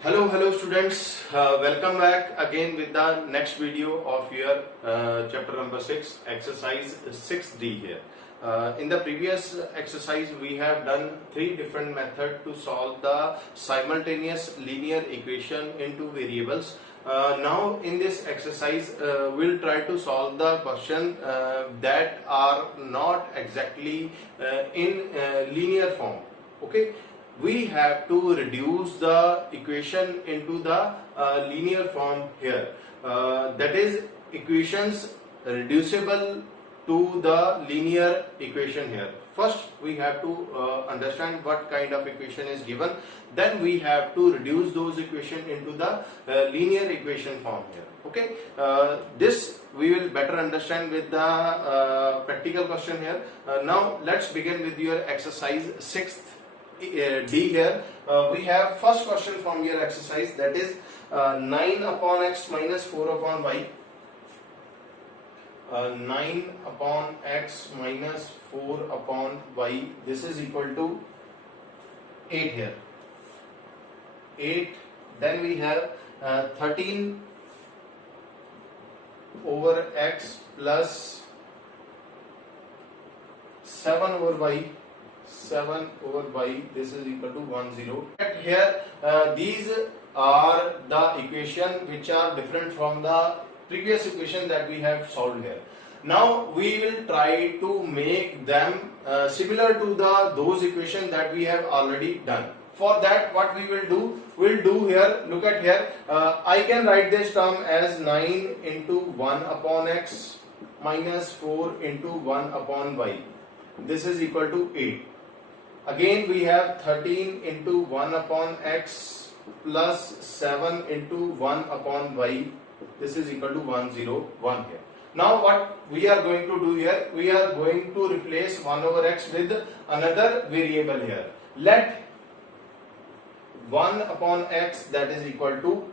Hello students. Welcome back again with the next video of your chapter number 6, exercise 6D here. In the previous exercise, we have done three different methods to solve the simultaneous linear equation into variables. Now in this exercise, we'll try to solve the question that are not exactly in linear form. Okay. We have to reduce the equation into the linear form here. That is equations reducible to the linear equation here. First we have to understand what kind of equation is given, then we have to reduce those equations into the linear equation form here. Okay, this we will better understand with the practical question here. Now let's begin with your exercise 6th D here. We have first question from your exercise, that is 9 upon x minus 4 upon y. 9 upon x minus 4 upon y, this is equal to 8 here. 8. Then we have 13 over x plus 7 over y. 7 over y, this is equal to 1 0. Here these are the equation which are different from the previous equation that we have solved here. Now we will try to make them similar to those equations that we have already done. For that, what we will do, here, look at here, I can write this term as 9 into 1 upon x minus 4 into 1 upon y. This is equal to 8. Again we have 13 into 1 upon x plus 7 into 1 upon y. This is equal to 1 0 1 here. Now what we are going to do here, we are going to replace 1 over x with another variable here. Let 1 upon x, that is equal to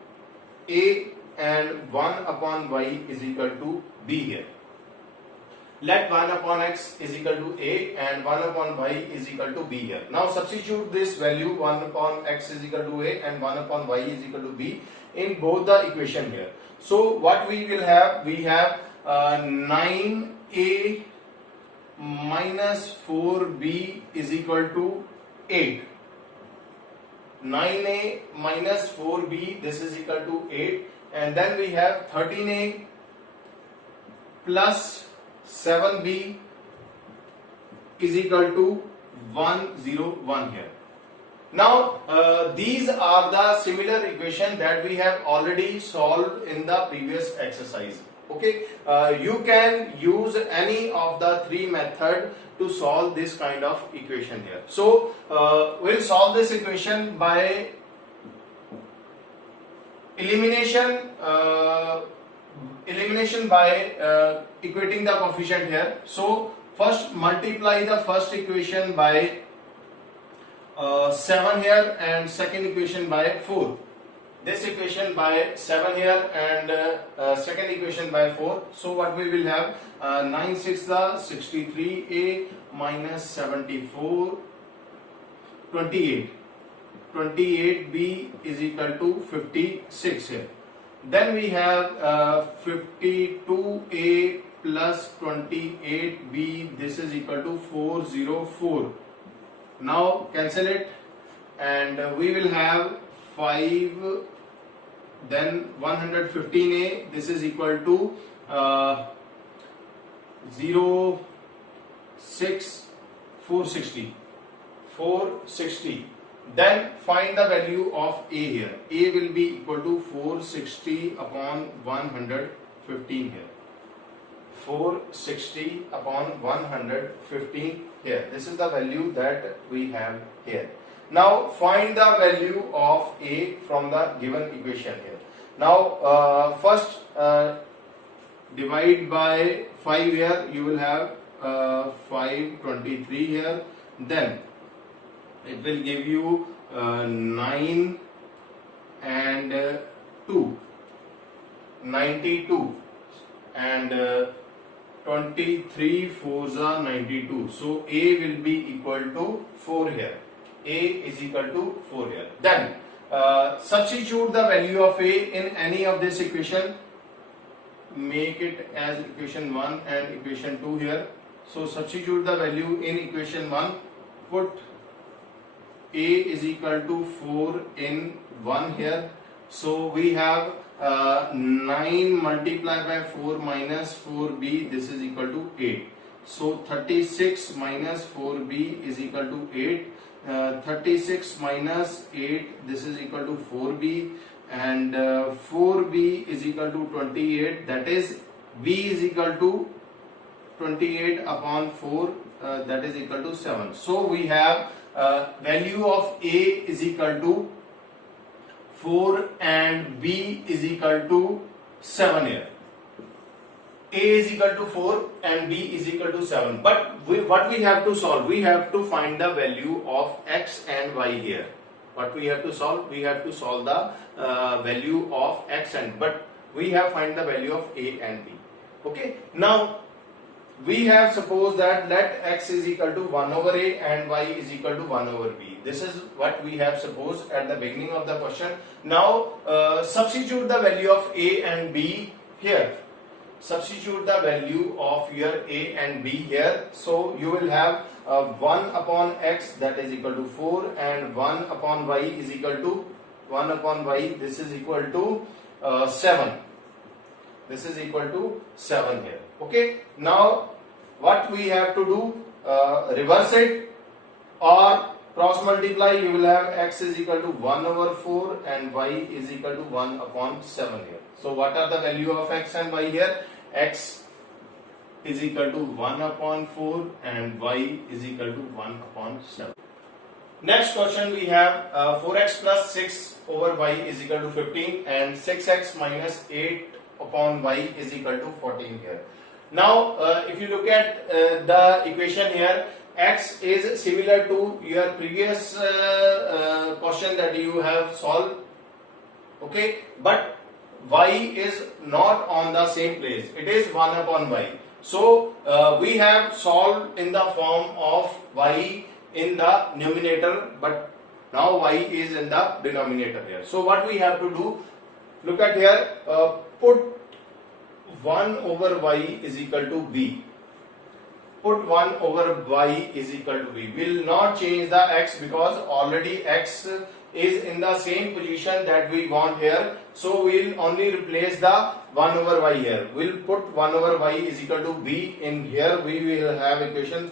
a, and 1 upon y is equal to b here. Let 1 upon x is equal to a and 1 upon y is equal to b here. Now substitute this value 1 upon x is equal to a and 1 upon y is equal to b in both the equation here. So what we will have, we have 9a minus 4b is equal to 8. 9a minus 4b, this is equal to 8, and then we have 13a plus 7b is equal to 1 0 1 here. Now these are the similar equation that we have already solved in the previous exercise. Okay, you can use any of the three methods to solve this kind of equation here. So we'll solve this equation by elimination by equating the coefficient here. So first multiply the first equation by 7 here and second equation by 4. This equation by 7 here and second equation by 4. So what we will have, 9 6 the 63a minus 74, 28. 28b is equal to 56 here. Then we have 52a plus 28b, this is equal to 404. Now cancel it and we will have 5, then 115a, this is equal to 0 6 460. Then find the value of a here. A will be equal to 460 upon 115 here. 460 upon 115 here. This is the value that we have here. Now find the value of a from the given equation here. Now first divide by 5 here, you will have 523 here. Then it will give you 9 and 2, 92, and 23 4s are 92. So a will be equal to 4 here. A is equal to 4 here. Then Substitute the value of a in any of this equation. Make it as equation 1 and equation 2 here. So substitute the value in equation 1. Put a is equal to 4 in 1 here. So we have 9 multiplied by 4 minus 4b, this is equal to 8. So 36 minus 4b is equal to 8. 36 minus 8, this is equal to 4b, and 4b is equal to 28, that is b is equal to 28 upon 4, that is equal to 7. So we have value of a is equal to 4 and b is equal to 7 here. A is equal to 4 and b is equal to 7. But what we have to solve? We have to find the value of x and y here. What we have to solve? We have to solve the value of x and, but we have find the value of a and b. Okay. Now we have supposed that let x is equal to 1 over a and y is equal to 1 over b. This is what we have supposed at the beginning of the question. Now substitute the value of a and b here. Substitute the value of your a and b here. So you will have 1 upon x, that is equal to 4, and 1 upon y is equal to 1 upon y, this is equal to 7. This is equal to 7 here. Okay. Now what we have to do? Reverse it or cross multiply. You will have x is equal to 1 over 4 and y is equal to 1 upon 7 here. So what are the value of x and y here? X is equal to 1 upon 4 and y is equal to 1 upon 7. Next question we have 4x plus 6 over y is equal to 15 and 6x minus 8 upon y is equal to 14 here. Now if you look at the equation here, x is similar to your previous question that you have solved. Okay, but y is not on the same place. It is 1 upon y. So we have solved in the form of y in the numerator, but now y is in the denominator here. So what we have to do? Look at here. Put 1 over y is equal to b. Put 1 over y is equal to b. We will not change the x because already x is in the same position that we want here. So we will only replace the 1 over y here. We will put 1 over y is equal to b in here. We will have equation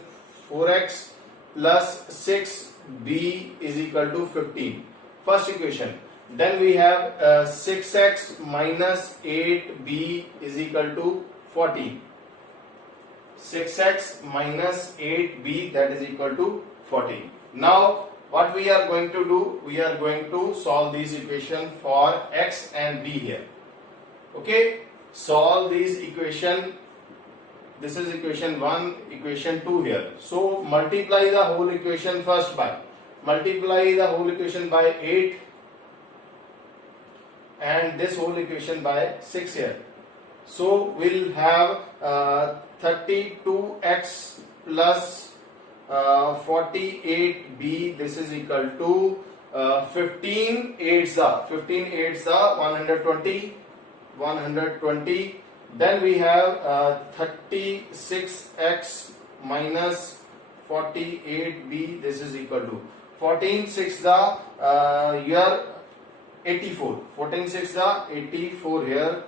4x plus 6b is equal to 15. First equation. Then we have 6x minus 8b is equal to 14. 6x minus 8b, that is equal to 14. Now what we are going to do? We are going to solve this equation for x and b here. Okay, solve this equation. This is equation 1, equation 2 here. So multiply the whole equation first by, multiply the whole equation by 8 and this whole equation by 6 here. So we'll have 32x plus 48b, this is equal to 15 8s are 120. Then we have 36x minus 48b, this is equal to 14 6 here 84. 14 6 84 here,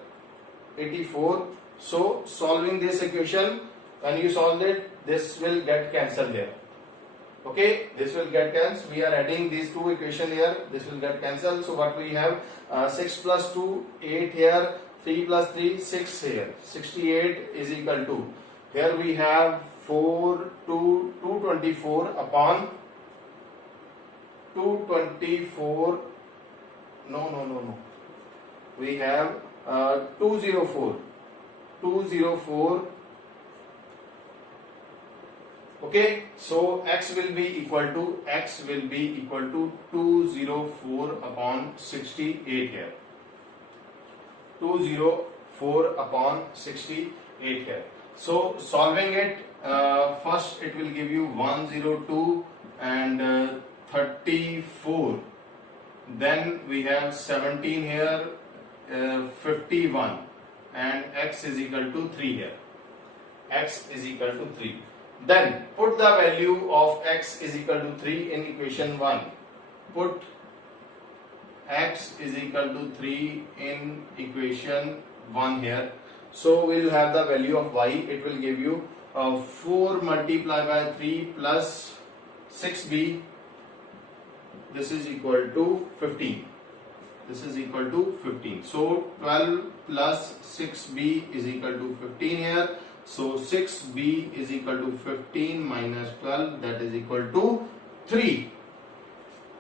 84. So solving this equation, when you solve it, this will get cancelled here. Okay, this will get cancelled. We are adding these two equations here. This will get cancelled. So what we have, 6 plus 2, 8 here, 3 plus 3, 6 here. 68 is equal to, here we have 224 upon 224. No. We have 204. Okay, so x will be equal to 204 upon 68 here. 204 upon 68 here. So solving it, first it will give you 102 and 34. then we have 17 here, 51, and x is equal to 3 here. X is equal to 3. Then put the value of x is equal to 3 in equation 1. Put x is equal to 3 in equation 1 here. So we'll have the value of y. It will give you 4 multiplied by 3 plus 6b. This is equal to 15. This is equal to 15. So 12 plus 6b is equal to 15 here. So 6b is equal to 15 minus 12, that is equal to 3.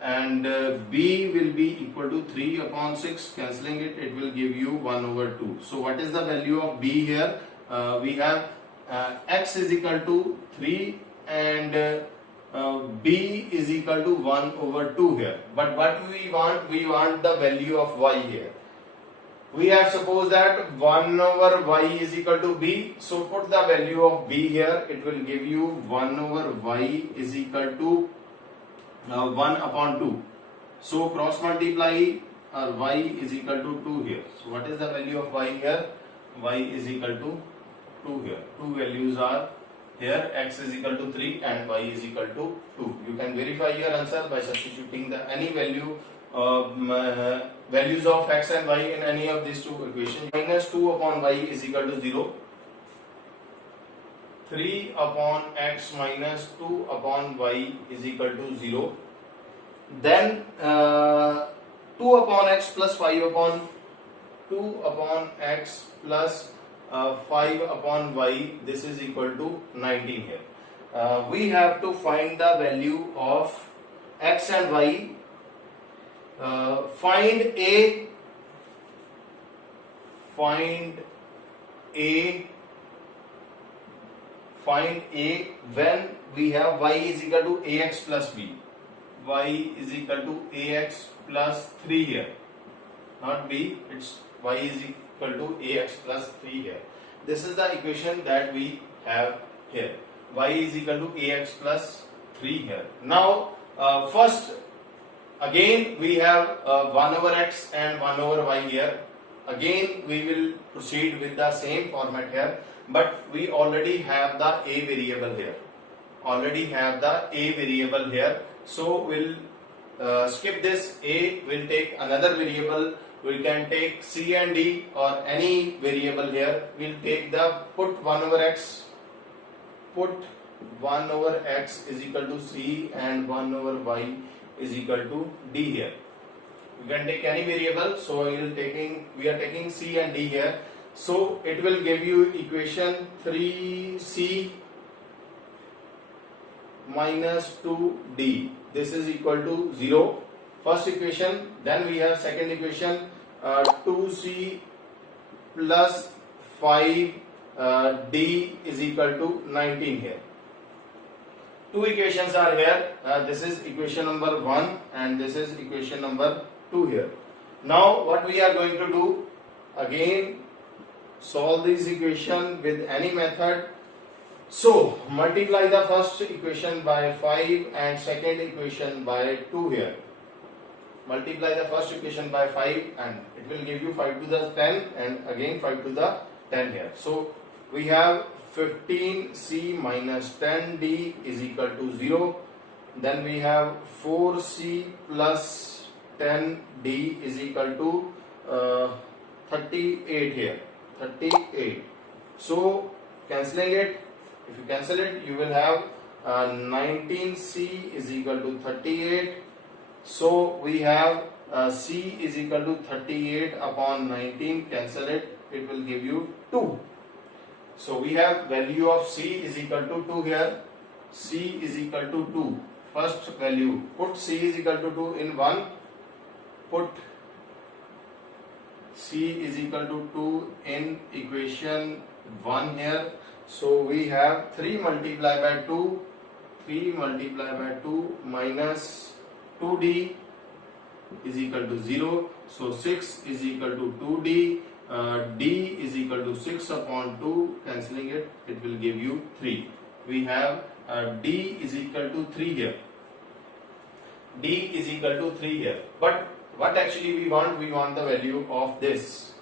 And b will be equal to 3 upon 6. Cancelling it, it will give you 1 over 2. So what is the value of b here? We have x is equal to 3 and b is equal to 1 over 2 here. But what we want the value of y here. We have supposed that 1 over y is equal to b. So put the value of b here. It will give you 1 over y is equal to 1 upon 2. So cross multiply y is equal to 2 here. So what is the value of y here? Y is equal to 2 here. Two values are here, x is equal to 3 and y is equal to 2. You can verify your answer by substituting the any value values of x and y in any of these two equations. Minus 2 upon y is equal to 0. 3 upon x minus 2 upon y is equal to 0. Then 2 upon x plus 5 upon 2 upon x plus 5 upon y, this is equal to 19 here. We have to find the value of x and y. Find a when we have y is equal to ax plus b. Y is equal to ax plus 3 here, not b, it's y is equal to ax plus 3 here. This is the equation that we have here. Y is equal to ax plus 3 here. Now first again we have 1 over x and 1 over y here. Again we will proceed with the same format here, but we already have the a variable here. So we'll skip this a, we'll take another variable. We can take c and d or any variable here. We'll take the put 1 over x is equal to c and 1 over y is equal to d here. We can take any variable, so we are taking c and d here. So it will give you equation 3c minus 2d. This is equal to 0. First equation. Then we have second equation, 2c plus 5d is equal to 19 here. Two equations are here. This is equation number 1 and this is equation number 2 here. Now what we are going to do, again solve this equation with any method. So multiply the first equation by 5 and second equation by 2 here. Multiply the first equation by 5 and it will give you 5 to the 10 and again 5 to the 10 here. So we have 15c minus 10d is equal to 0. Then we have 4c plus 10d is equal to 38 here. 38. So cancelling it, if you cancel it, you will have 19c is equal to 38. So we have c is equal to 38 upon 19. Cancel it, it will give you 2. So we have value of c is equal to 2 here. C is equal to 2. First value, put c is equal to 2 in 1. Put c is equal to 2 in equation 1 here. So we have 3 multiplied by 2. 3 multiplied by 2 minus 2d is equal to 0. So 6 is equal to 2d. D is equal to 6 upon 2. Cancelling it, it will give you 3. We have d is equal to 3 here. D is equal to 3 here. But what actually we want the value of this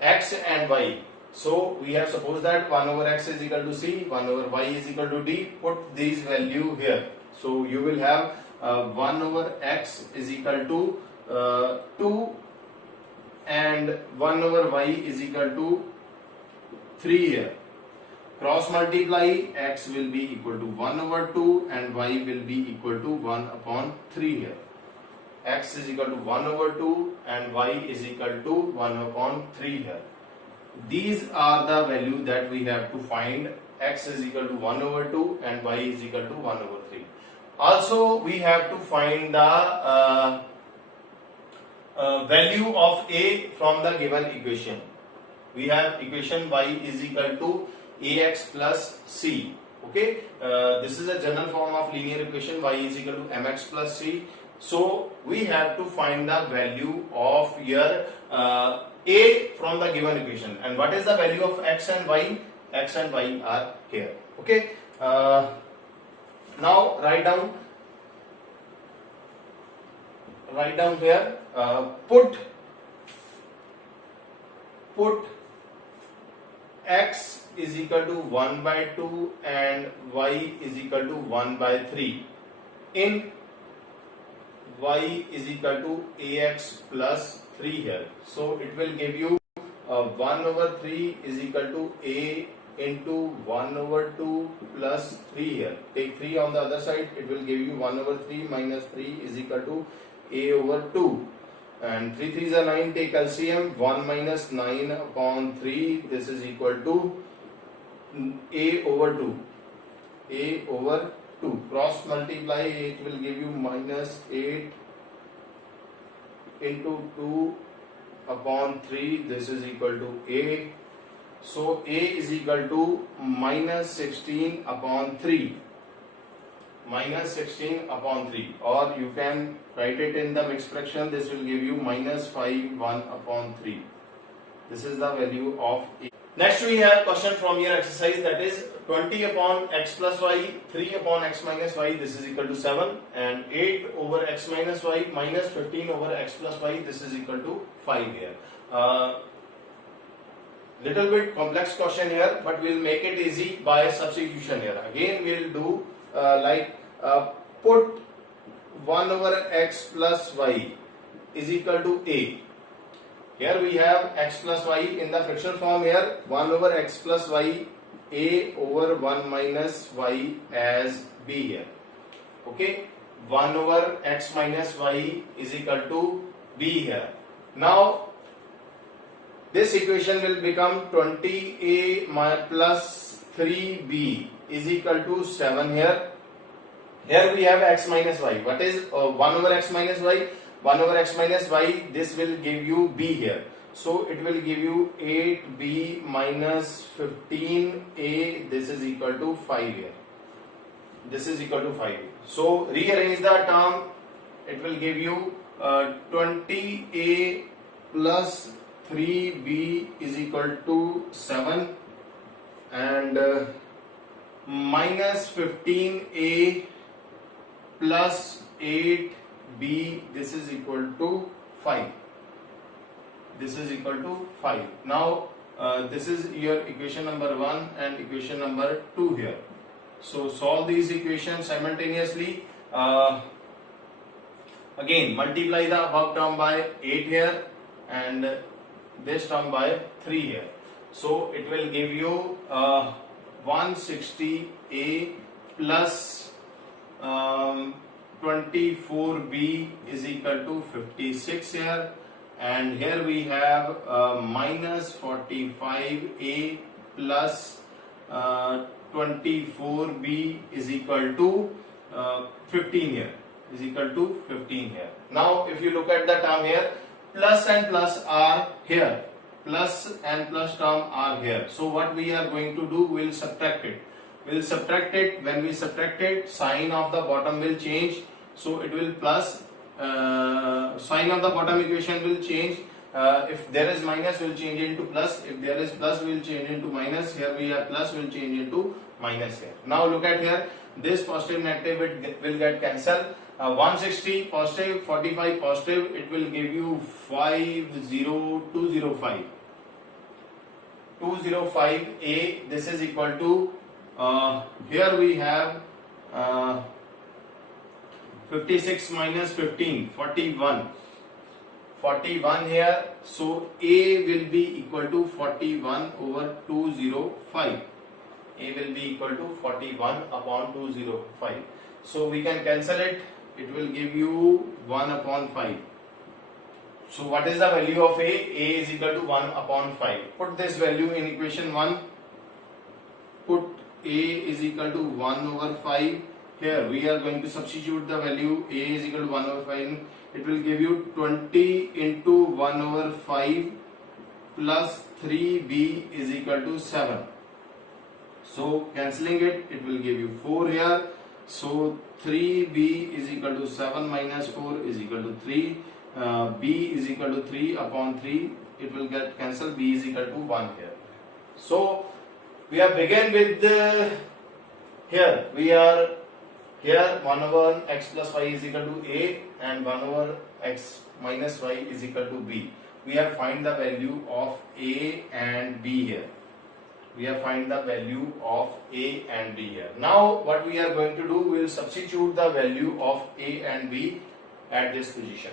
x and y. So we have supposed that 1 over x is equal to c, 1 over y is equal to d. Put these value here. So you will have 1 over x is equal to 2 and 1 over y is equal to 3 here. Cross multiply, x will be equal to 1 over 2 and y will be equal to 1 upon 3 here. X is equal to 1 over 2 and y is equal to 1 upon 3 here. These are the value that we have to find. X is equal to 1 over 2 and y is equal to 1 over 3. Also we have to find the value of a from the given equation. We have equation y is equal to ax plus c. Okay, this is a general form of linear equation. Y is equal to mx plus c. So we have to find the value of your a from the given equation. And what is the value of x and y? X and y are here. Okay. Now write down here. Put x is equal to 1 by 2 and y is equal to 1 by 3 in y is equal to ax plus 3 here. So it will give you 1 over 3 is equal to a into 1 over 2 plus 3 here. Take 3 on the other side, it will give you 1 over 3 minus 3 is equal to a over 2. And 3 3s are 9, take LCM, 1 minus 9 upon 3, this is equal to a over 2. A over 2. Cross multiply, it will give you minus 8 into 2 upon 3, this is equal to a. So a is equal to minus 16 upon 3. Minus 16 upon 3, or you can write it in the mixed fraction. This will give you minus 5 1 upon 3. This is the value of a. Next we have question from your exercise, that is 20 upon x plus y, 3 upon x minus y, this is equal to 7, and 8 over x minus y minus 15 over x plus y, this is equal to 5 here. Little bit complex question here, but we'll make it easy by substitution here. Again we'll do put 1 over x plus y is equal to a. Here we have x plus y in the fractional form here, 1 over x plus y, a over 1 minus y as b here. Okay, 1 over x minus y is equal to b here. Now this equation will become 20a plus 3b is equal to 7 here. Here we have x minus y. What is 1 over x minus y? 1 over x minus y, this will give you b here. So it will give you 8b minus 15a, this is equal to 5 here. This is equal to 5. So rearrange the term, it will give you 20a plus 3b is equal to 7 and minus 15a plus 8b, this is equal to 5. This is equal to 5. Now this is your equation number 1 and equation number 2 here. So solve these equations simultaneously. Again multiply the above term by 8 here and this term by 3 here. So it will give you 160a plus 24b is equal to 56 here, and here we have minus 45a plus 24b is equal to 15 here, is equal to 15 here. Now if you look at the term here, plus and plus are here, plus and plus term are here. So what we are going to do, we'll subtract it. We'll subtract it. When we subtract it, sign of the bottom will change. So it will plus, sign of the bottom equation will change. If there is minus, we'll change into plus. If there is plus, we'll change into minus. Here we have plus, we'll change into minus here. Now look at here, this positive negative will get cancelled. 160 positive, 45 positive, it will give you 50205. 205A, this is equal to, here we have 56 minus 15, 41. 41 here, so A will be equal to 41 over 205. A will be equal to 41 upon 205. So we can cancel it, it will give you 1 upon 5. So what is the value of A? A is equal to 1 upon 5. Put this value in equation 1. Put A is equal to 1 over 5. Here we are going to substitute the value. A is equal to 1 over 5. It will give you 20 into 1 over 5 plus 3B is equal to 7. So cancelling it, it will give you 4 here. So 3B is equal to 7 minus 4 is equal to 3. B is equal to 3 upon 3. It will get cancelled. B is equal to 1 here. So we have begun with here we are here 1 over x plus y is equal to A and 1 over x minus y is equal to B. We have find the value of A and B here. We have find the value of A and B here. Now what we are going to do, we will substitute the value of A and B at this position.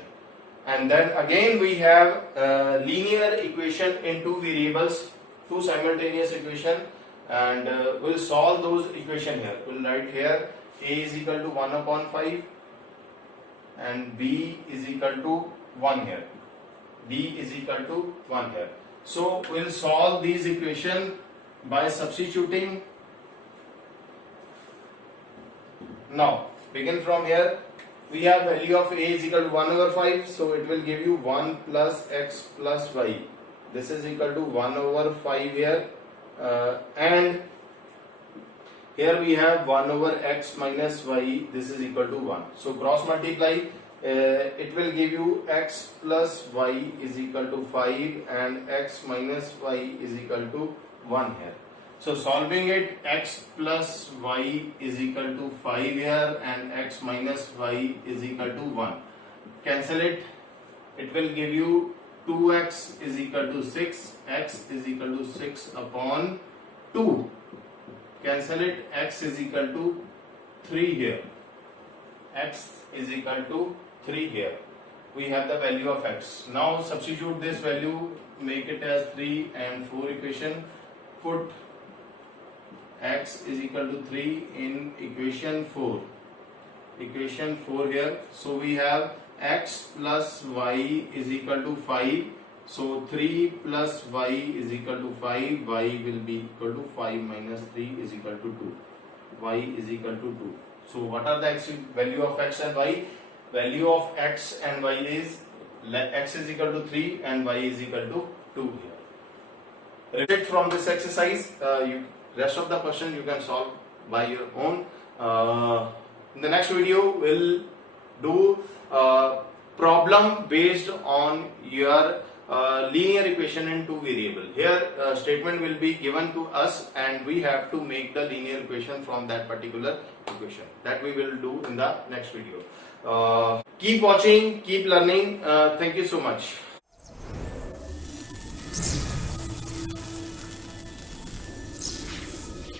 And then again we have linear equation in two variables, two simultaneous equation, and we'll solve those equation here. We'll write here A is equal to 1 upon 5 and B is equal to 1 here. B is equal to 1 here. So we'll solve these equation by substituting. Now begin from here. We have value of A is equal to 1 over 5, so it will give you 1 plus x plus y. This is equal to 1 over 5 here, and here we have 1 over x minus y. This is equal to 1. So cross multiply, it will give you x plus y is equal to 5 and x minus y is equal to 1 here. So solving it, x plus y is equal to 5 here and x minus y is equal to 1. Cancel it, it will give you 2x is equal to 6, x is equal to 6 upon 2. Cancel it, x is equal to 3 here. X is equal to 3 here. We have the value of x. Now substitute this value, make it as 3 and 4 equation. Put x is equal to 3 in equation 4. Equation 4 here. So we have x plus y is equal to 5. So 3 plus y is equal to 5. Y will be equal to 5 minus 3 is equal to 2. Y is equal to 2. So what are the value of x and y? Value of x and y is x is equal to 3 and y is equal to 2 here. Repeat from this exercise. Rest of the question you can solve by your own. In the next video, we'll do problem based on your linear equation in two variable. Here statement will be given to us and we have to make the linear equation from that particular equation. That we will do in the next video. Keep watching, keep learning. Thank you so much.